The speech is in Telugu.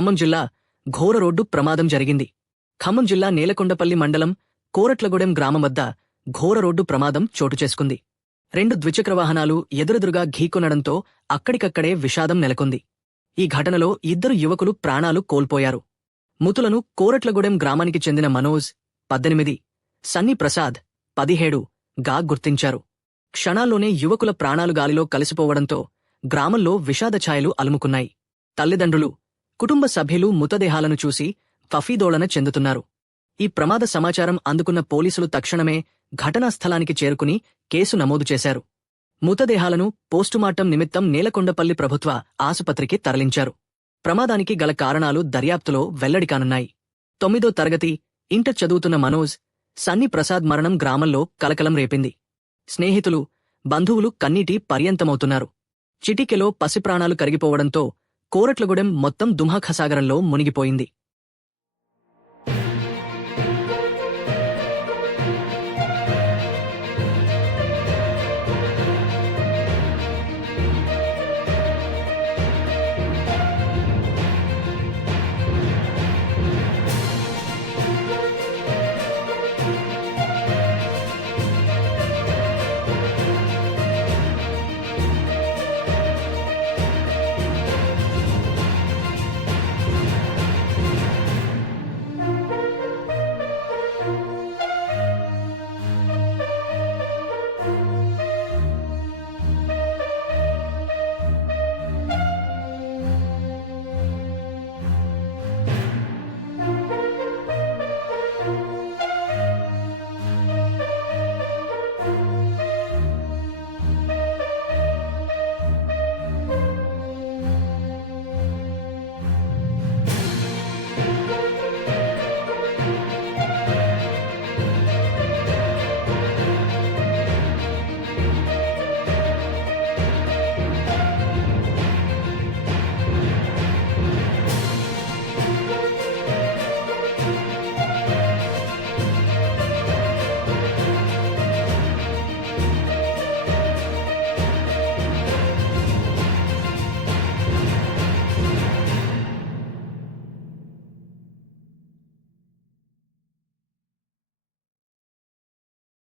ఖమ్మం జిల్లా ఘోర రోడ్డు ప్రమాదం జరిగింది. ఖమ్మం జిల్లా నేలకొండపల్లి మండలం కోరట్లగూడెం గ్రామం వద్ద ఘోర రోడ్డు ప్రమాదం చోటు చేసుకుంది. రెండు ద్విచక్ర వాహనాలు ఎదురెదురుగా ఘీకొనడంతో అక్కడికక్కడే విషాదం నెలకొంది. ఈ ఘటనలో ఇద్దరు యువకులు ప్రాణాలు కోల్పోయారు. ముతులను కోరట్లగూడెం గ్రామానికి చెందిన మనోజ్ పద్దెనిమిది సన్నీ ప్రసాద్ పదిహేడు గా గుర్తించారు. క్షణాల్లోనే యువకుల ప్రాణాలు గాలిలో కలిసిపోవడంతో గ్రామంలో విషాద ఛాయలు అలుముకున్నాయి. తల్లిదండ్రులు కుటుంబ సభ్యులు మృతదేహాలను చూసి ఫఫీదోళన చెందుతున్నారు. ఈ ప్రమాద సమాచారం అందుకున్న పోలీసులు తక్షణమే ఘటనా స్థలానికి చేరుకుని కేసు నమోదు చేశారు. మృతదేహాలను పోస్టుమార్టం నిమిత్తం నేలకొండపల్లి ప్రభుత్వ ఆసుపత్రికి తరలించారు. ప్రమాదానికి గల కారణాలు దర్యాప్తులో వెల్లడికానున్నాయి తొమ్మిదో తరగతి ఇంటర్ చదువుతున్న మనోజ్ సన్ని ప్రసాద్ మరణం గ్రామంలో కలకలం రేపింది. స్నేహితులు బంధువులు కన్నీటి పర్యంతమవుతున్నారు. చిటికెలో పసిప్రాణాలు కరిగిపోవడంతో కోరట్లగూడెం మొత్తం దుమ్హాఖసాగరంలో మునిగిపోయింది.